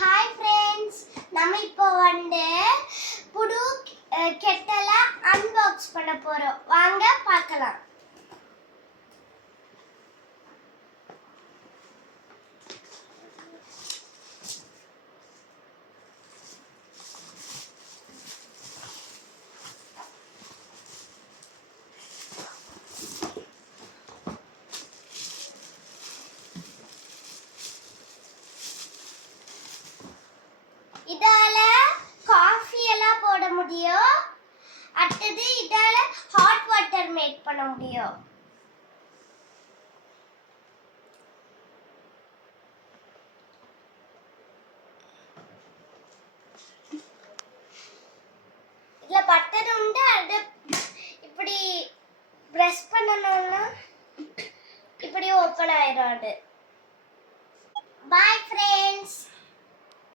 Hi friends, நம்ம இப்போ புது கெட்டலை அன்பாக்ஸ் பண்ண போறோம். வாங்க பார்க்கலாம். இதால காஃபி எல்லாம் போட முடியும். அடுத்தது இதால ஹாட் வாட்டர் மேக் பண்ண முடியும்.